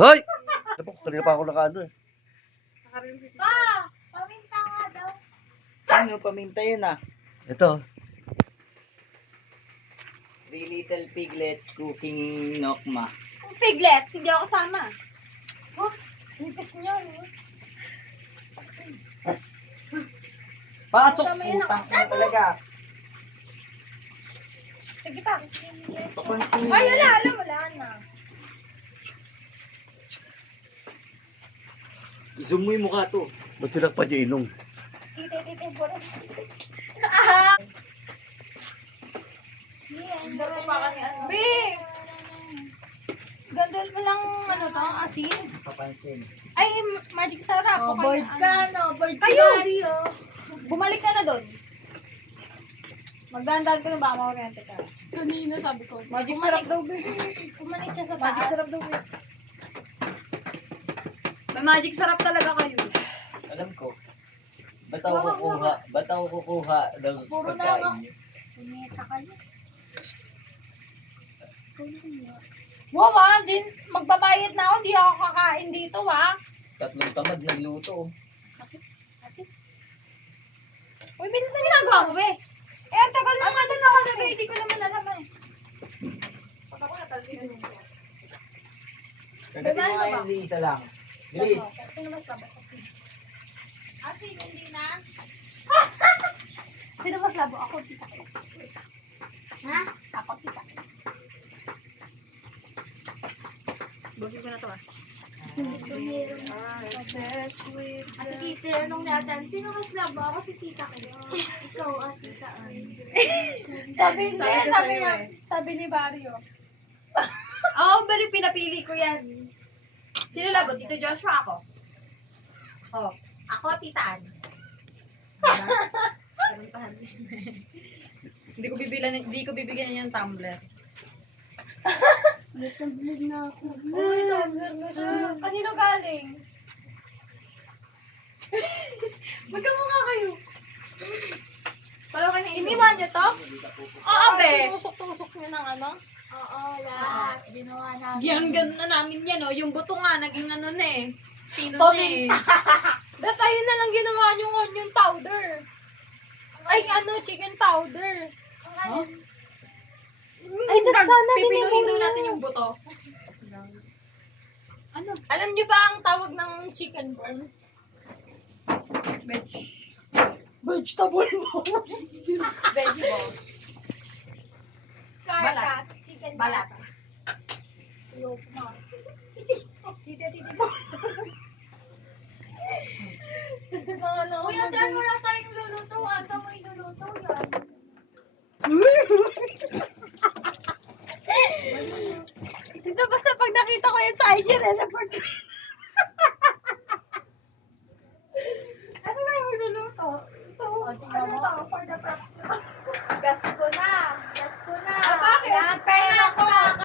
Hoy! Kanina pa ako nakaano eh. Pa! Paminta nga daw. Ano, paminta yun ah. Ito. 3 little piglets cooking nokma. Kung piglets, hindi ako kasama. Oh, nipis niyo, no? Pasok Tama yun, putang ka talaga. Sige pa. Papansin mo. Ay, wala na. I-zoom mo yung mukha to. Ba't tinakpan niyo ilong? Titi, puro. Ah! Sarap pa ka ni ano. Babe! Gandol mo lang ano to, asin. Papansin. Ay, magic sarap. Oh, O board kaya, ka, ano. no? Board Kayo! ka, Mario. Bumalik ka na doon. Magdandaan ko yung baka makuryente ka. Kanina sabi ko. Magic sarap daw, babe. Kumanik siya sa Magic taas. sarap daw, babe. May magic sarap talaga kayo. Alam ko. Ba't ako kukuha? Ba't ako kukuha ng Puro na pagkain ako. niyo? Kumita kayo. Wow, din, magbabayad na ako. Hindi ako kakain dito, ha? Tatlong tamad nagluto. Uy, bilis na ginagawa mo, be. Eh, ang tagal na nga doon nakalagay. Hindi ko naman alam, eh. Pag ako natalsigan mo. Kagatin mo nga yun, isa lang. Bilis. Sino mas labo? Asin, hindi na. Sino mas labo? Ako, tita. Ha? Ako, tita. Bugin ko na to, ah. Ate Tita, nung natin, sino mas labo? Ako si Tita kayo. Ikaw, Tita. Sabi Sabi ko sa'yo, niya, eh. sabi ni Barrio. Oo, bali pinapili ko yan. Sino labo? Tito Joshua ako. Oh, ako Tita Ann. Diba? Ganun pa. Hindi ko bibigyan ng tumbler. May tumbler na ako. Uy, tumbler na siya. Kanino galing? Magkamukha kayo. Palo kayo na Iniwan niyo to? Oo, be. Tusok-tusok niyo ng ano? Oo, lahat. Ginawa namin. Ganun na namin yan, oh. Yung buto nga, naging ano na eh. Pino na eh. Dat ayun na lang ginawa yung onion powder. Ay, ano, chicken powder. Huh? Ay, dat sana Pipinuhin daw natin yung buto. Ano? Alam niyo ba ang tawag ng chicken bones? Vegetable bones. Veggie balls. Carcass. Chicken Balat. Ayoko na. Tita. Kuya, dyan wala tayong luluto. Asa mo iluluto yan? Dito basta pag nakita ko yan sa IG, report ko.